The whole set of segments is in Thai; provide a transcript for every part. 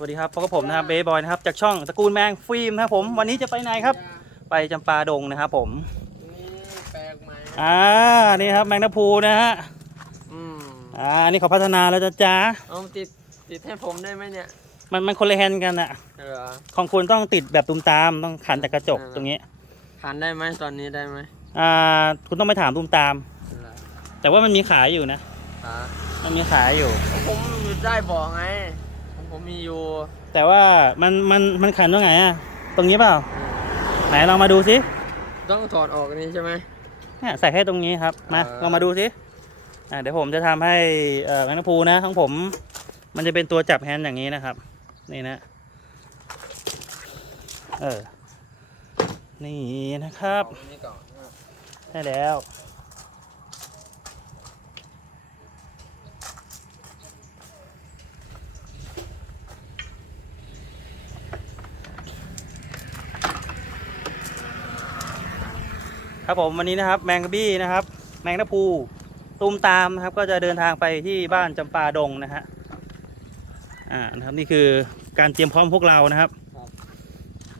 วัสดีครับพบกับผมนะครับเบย์บอยนะครับจากช่องตระกูลแมงฟิล์มนะครับผมวันนี้จะไปไหนครับ ไปจำปาดงนะครับผมนี่แปลกไหมอ่านี่ครับแมงนาพูนะฮะอืมอ่านี่เขาพัฒนาแล้วจ้ะจ้าเอาติดติดให้ผมได้ไหมเนี่ยมันมันคนละแฮนด์กันอะเหรอของคุณต้องติดแบบตุ้มตามต้องขันจากกระจกอ่าตรงนี้ขันได้ไหมตอนนี้ได้ไหมอ่าคุณต้องไปถามตุ้มตาม เหรอแต่ว่ามันมีขายอยู่นะ อ่ามันมีขายอยู่ ผมได้บอกไง ผมผมมีอยู่ แต่ว่ามันมันมันขันตรงไหนอะตรงนี้เปล่า ไหนลองมาดูสิต้องถอดออกอันนี้ใช่ไหมเนี่ยใส่ให้ตรงนี้ครับ มาอ่าลองมาดูสิอ่าเดี๋ยวผมจะทำให้เอ่อแมงนาพูนะของผม มันจะเป็นตัวจับแฮนด์อย่างนี้นะครับ นี่นะ เออ นี่นะครับเอาอันนี้ก่อนนะได้แล้ว ครับผมวันนี้นะครับแมงกะบี้นะครับ แมงนาพูตูมตามนะครับ ก็จะเดินทางไปที่บ้านจำปาดงนะฮะอ่านะครับนี่คือการเตรียมพร้อมพวกเรานะครับ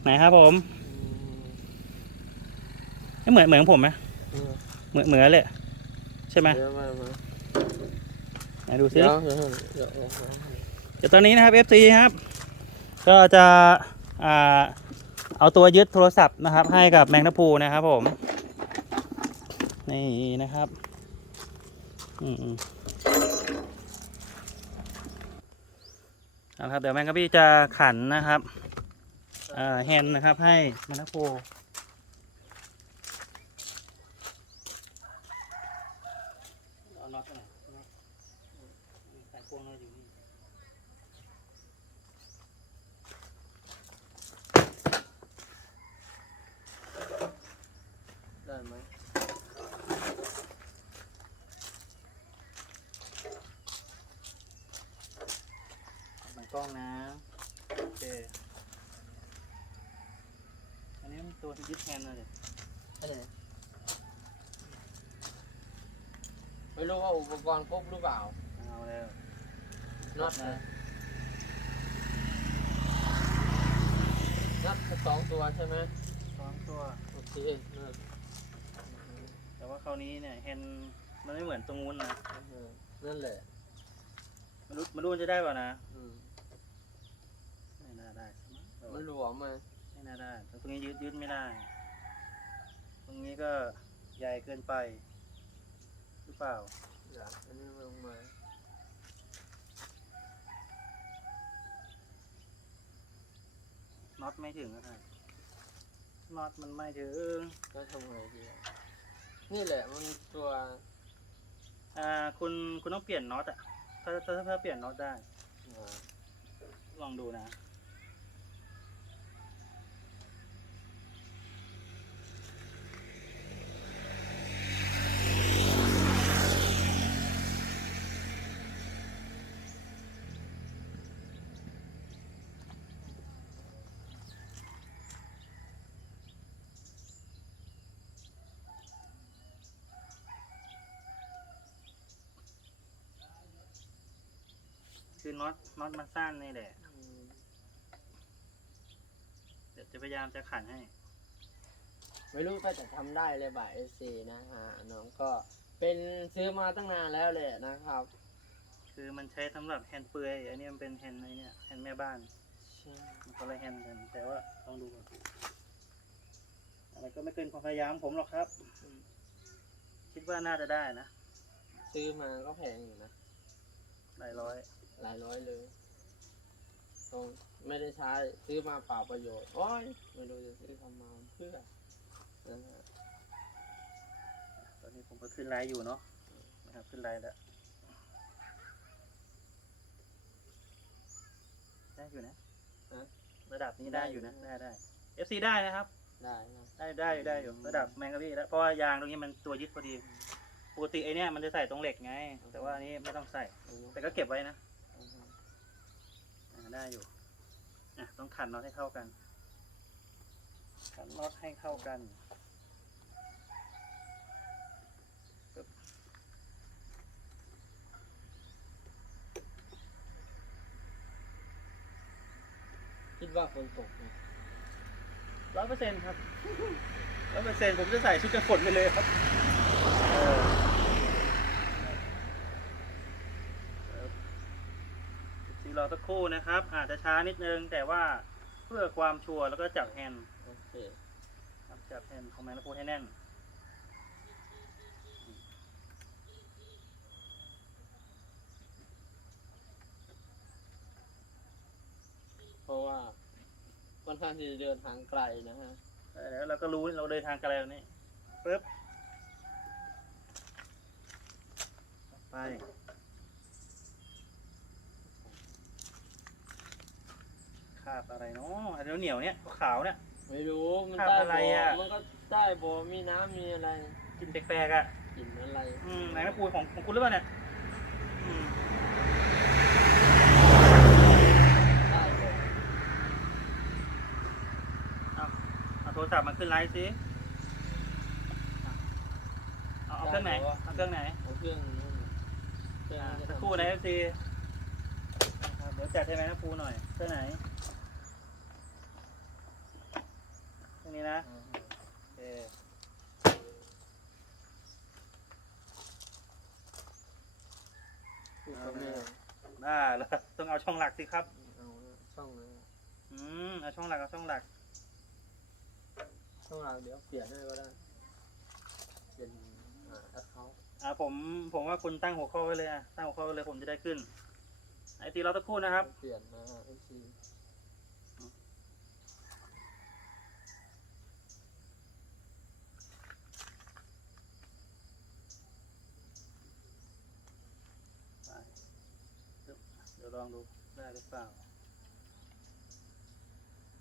ไหนครับผมเหมือนเหมือนผมไหมเหมือนเหมือนเลยใช่ไหมไหนดูซิเดี๋ยวตอนนี้นะครับ FC ครับ ก็จะอ่าเอาตัวยึดโทรศัพท์นะครับ ให้กับแมงนพูนะครับผม นี่นะครับ อืมอืมเอาละครับเดี๋ยวแมงกะพี่จะขันนะครับอ่าแฮนด์นะครับให้มงนพูเอาน็อตไปไหนน็อตสายพวงเราอยู่นี่ ได้ไหม มันกล้องนะ โอเค อั นนี้มันตัวที่ยึดแฮนด์เลยอะไรไม่รู้ว่าอุปกรณ์ครบหรือเปล่าเอาแล้วน็อตนะน็อตสองตัวใช่ไหมสองตัวโอเคน็อตแต่ว่าคราวนี้เนี่ยแฮนด์มันไม่เหมือนตรงนู้นนะเออนั่นแหละมันรู้มันรู้มันจะได้เปล่านะอืมไม่น่าได้ใช่ไหมมันหลวมมา ไม่น่าได้แต่ตรงนี้ยึดยึดไม่ได้ ตรงนี้ก็ใหญ่เกินไป หรือเปล่าอยากอันนี้ลงมาน็อตไม่ถึงนะครับน็อตมันไม่ถึงแล้วทำไงดีอะนี่แหละมันตัว อ่าคุณคุณต้องเปลี่ยนน็อตอะถ้าถ้าถ้าเปลี่ยนน็อตได้อ่าลองดูนะ คือน็อตน็อตมันสั้นนี่แหละอืมเดี๋ยวจะพยายามจะขันให้ ไม่รู้ก็จะทำได้เลยบ่าเอซีนะฮะน้องก็เป็นซื้อมาตั้งนานแล้วแหละนะครับ คือมันใช้สำหรับแฮนด์เปลือยอันนี้มันเป็นแฮนด์ไอเนี่ยแฮนด์แม่บ้านใช่มันคนละแฮนด์กันแต่ว่าลองดูก่อนอะไรก็ไม่เกินความพยายามผมหรอกครับคิดว่าน่าจะได้นะซื้อมาก็แพงอยู่นะหลายร้อย หลายร้อยเลยตรงไม่ได้ใช้ซื้อมาเปล่าประโยชน์โอ้ยไม่รู้จะซื้อทำมาเพื่อนะฮะตอนนี้ผมก็ขึ้นไลน์อยู่เนาะนะครับขึ้นไลน์แล้วได้อยู่นะระดับนี้ได้อยู่นะได้ได้ FC ได้นะครับ ได้นะได้ได้อยู่ได้อยู่ระดับแมงกะพี่แล้วเพราะว่ายางตรงนี้มันตัวยึดพอดีปกติไอเนี้ยมันจะใส่ตรงเหล็กไง แต่ว่าอันนี้ไม่ต้องใส่เอาเนอะแต่ก็เก็บไว้นะเอาเนอะอ่า ได้อยู่อะต้องขันน็อตให้เข้ากัน ขันน็อตให้เข้ากันคิดว่าฝนตกไหมร้อยเปอร์เซ็นต์ครับร้อยเปอร์เซ็นต์ผมจะใส่ชุดกันฝนไปเลยครับเออที รอสักครู่นะครับ อาจจะช้านิดนึง แต่ว่าเพื่อความชัวร์แล้วก็จับแฮนด์โอเคครับจับแฮนด์ของแมงนะพูให้แน่น เพราะว่าค่อนข้างที่จะเดินทางไกลนะฮะแล้วเราก็รู้เราเดินทางไกลแล้วนี่ปึ๊บไปาบอะไรเนาะอันเหนียวๆเนี่ยขาวๆเนี่ย ไม่รู้มันคราบใต้อะไรบ่ออะ มันก็ใต้บ่อมีน้ำมีอะไรกลินแปลกๆอะ กลิ่นอะไรอืมไหนนะพูของของคุณหรือเปล่าเนี่ยอืมใต้บ่อเอาเอาโทรศัพท์มาขึ้นไลฟ์สิเอาเอาเครื่องไหนเอาเครื่องไหนเอาเครื่องนู้นเครื่องอ่าจะสักทำครู่นะเอฟซีเดี๋ยวจัดให้ไหมนะครูหน่อยเครื่องไหนเครื่อง นี้นะอ่าโอเคพูดกับแม่ได้แล้วต้องเอาช่องหลักสิครับ เอาช่องนั้นอืมเอาช่องหลักเอาช่องหลัก ช่องเราเดี๋ยวเปลี่ยนให้ก็ได้เปลี่ยนอ่าแอดเขาอ่าผมผมว่าคุณตั้งหัวข้อไว้เลยอะตั้งหัวข้อไว้เลยผมจะได้ขึ้น ไอตีเราตะครู่นะครับ เปลี่ยนนะฮะ FC ไปเดี๋ยวลองดูได้หรือ เปล่า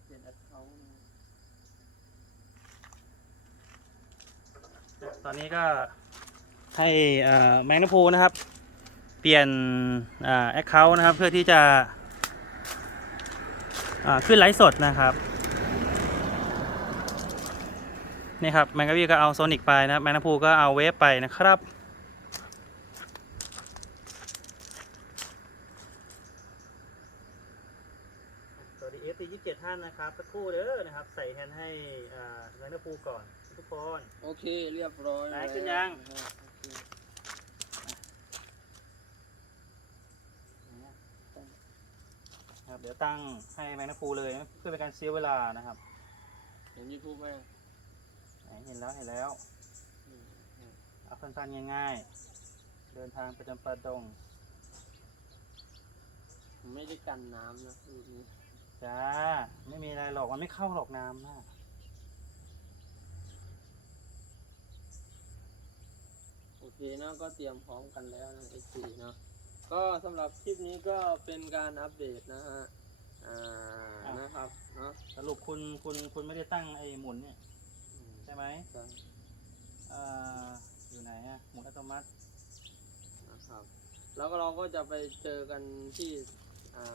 เปลี่ยนแอดเขาตอนนี้ก็ให้แมงนพูนะครับ เปลี่ยนแอคเคาท์นะครับ เพื่อที่จะขึ้นไลฟ์สดนะครับนี่ครับแมงกะวีก็เอาโซนิกไปนะครับแมงนพูก็เอาเวฟไปนะครับ สวัสดีเอฟตียี่สิบเจ็ดท่า นนะครับสักครู่เด้อนะครับ ใส่แฮนด์ให้อ่าแมงนพูก่อน ทุกคนโอเคเรียบร้อยไหนขึ้นยังแล้วนะฮะโอเคครับเดี๋ยวตั้งให้แมงนาพูเลยนะเพื่อเป็นการเสียเวลานะครับเห็นยูทูบไหมไหนเห็นแล้วเห็นแล้วอืมอืมเอาสั้นๆง่ายๆ เดินทางไปจำปาดงผมไม่ได้กันน้ำนะรูปนี้ จ้า ไม่มีอะไรหรอกมันไม่เข้าหรอกน้ำนะโอเคเนอะก็เตรียมพร้อมกันแล้วนะ FC เนาะก็สำหรับคลิปนี้ก็เป็นการอัปเดตนะฮะอ่านะครับเนาะสรุปคุณคุณคุณไม่ได้ตั้งไอ้หมุนเนี่ย อืมใช่ไหมใช่เอ่ออยู่ไหนอะหมุนอัตโนมัตินะครับ แล้วก็เราก็จะไปเจอกันที่ อ่า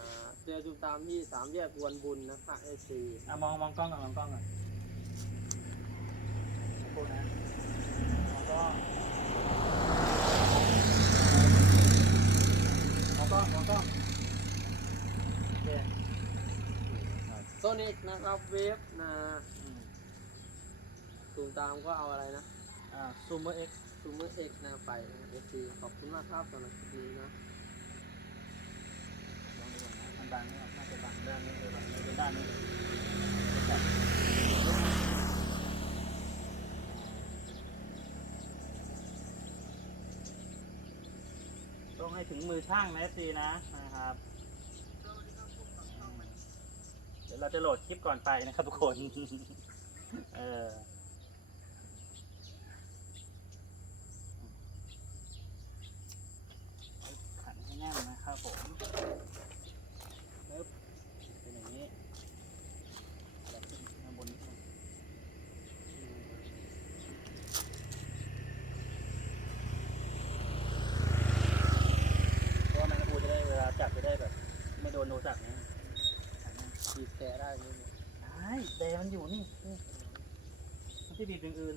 เจอจุดตามที่สามแยกวนบุญนะคะ FC อะมองมองกล้องก่อนมองกล้องก่อนสักครู่นะมองกล้องมองกล้องมองกล้องโอเคครับโซนิกนะครับเวฟนะอืมตูมตามก็เอาอะไรนะ อ่าซูมเมอร์เอ็ก ซูเมอร์เอ็กนะไปนะ FC ขอบคุณมากครับสำหรับคลิปนี้นะล บังน่าจะบังด้านนี้เลยบังเลยด้านนี้ต้องให้ถึงมือช่างนะซีนะนะครับเดี๋ยวเราจะโหลดคลิปก่อนไปนะครับทุกคน เออ ที่ดินอื่น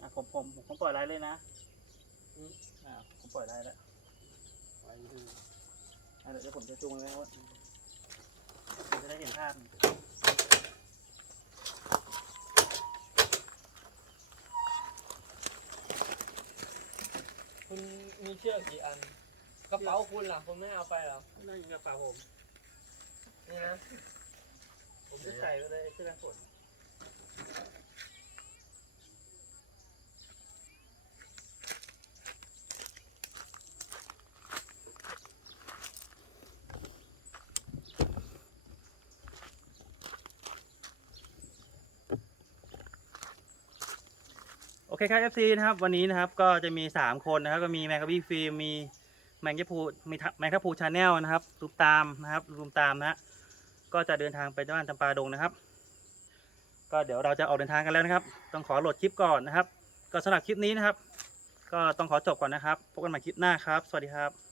อะผมผมผมปล่อยไลน์เลยนะอ่าผมปล่อยไลน์แล้วไปเถเดี๋ยวผมจะจูงไว้ไว้ว่านจะได้เห็นภาพ เชือกกี่อัน กระเป๋าคุณล่ะคุณไม่เอาไปเหรอนั่นกระเป๋าผม นี่นะ ผมจะใส่ไว้เลยเสื้อกันฝน เคครับ FC นะครับวันนี้นะครับก็จะมี 3 คนนะครับก็มีแมงกะบี้ฟิล์มมีแมงกะพูมีแมงกะพูชาแนลนะครับรูมตามนะครับรูมตามนะฮะก็จะเดินทางไปบ้านจำปาดงนะครับ ก็เดี๋ยวเราจะออกเดินทางกันแล้วนะครับ ต้องขอโหลดคลิปก่อนนะครับ ก็สำหรับคลิปนี้นะครับ ก็ต้องขอจบก่อนนะครับพบกันใหม่คลิปหน้าครับ สวัสดีครับ